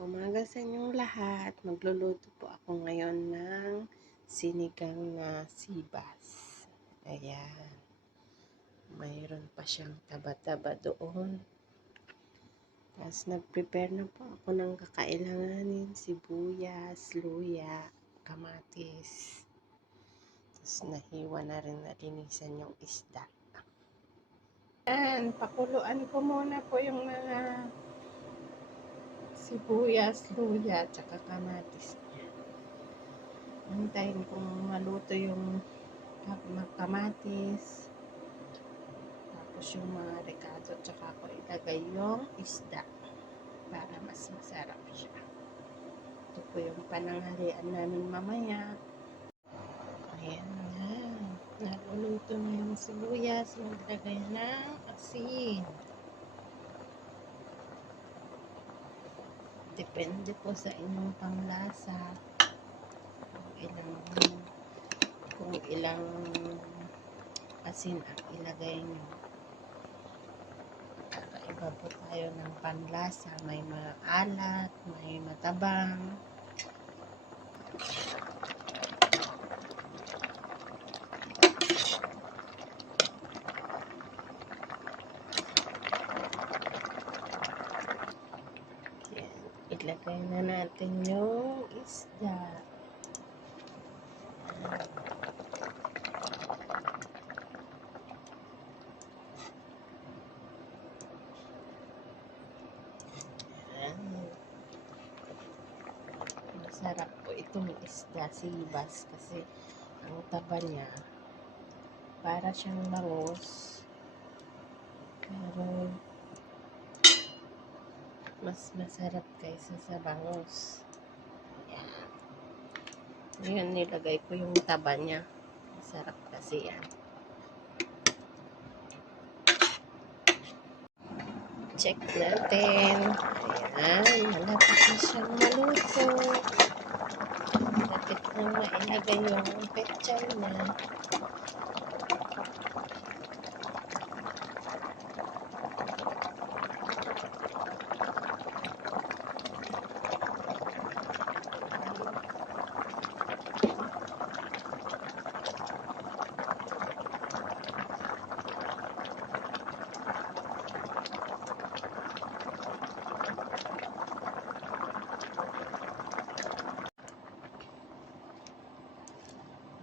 umaga sa inyong lahat. Magluluto po ako ngayon ng sinigang na sibas. Ayan. Mayroon pa siyang taba-taba doon. Tapos nag-prepare na po ako ng kakailanganin. Sibuyas, luya, kamatis. Tapos nahiwa na rin, nalinisan yung isda. Ayan, pakuluan ko muna po yung mga sibuyas, luya, tsaka kamatis niya. Hintayin kong maluto yung kamatis. Tapos yung mga rekado, tsaka ko ilagay yung isda para mas masarap siya. Ito po yung pananghalian namin mamaya. Ayan na. Naluluto na yung sibuyas. Maglagay ng asin. Depende po sa inyong panglasa kung ilang asin ang ilagay nyo. Kakaiba po tayo ng panlasa. May maalat, may matabang. Ilagay na natin yung isda. Masarap po itong isda, sibas, kasi ang taba niya para siyang bangus, pero mas masarap kaysa sa bangus. Ayan. Ngayon nilagay ko yung taba niya. Masarap kasi yan. Check natin. Ayan. Malapit na siyang maluto. Malapit na mailagay yung pechay niya.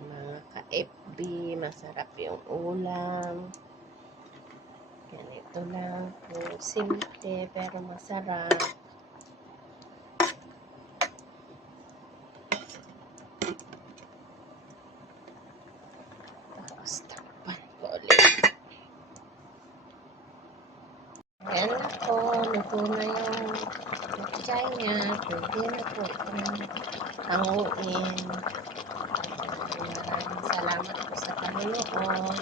Mga ka-FB, masarap yung ulam. Ganito lang po, simple pero masarap. Tapos takpan ko ulit. Ayan na po, luto na yung pechay niya. Pwede na po itong hanguin. Maraming salamat po sa Panginoon.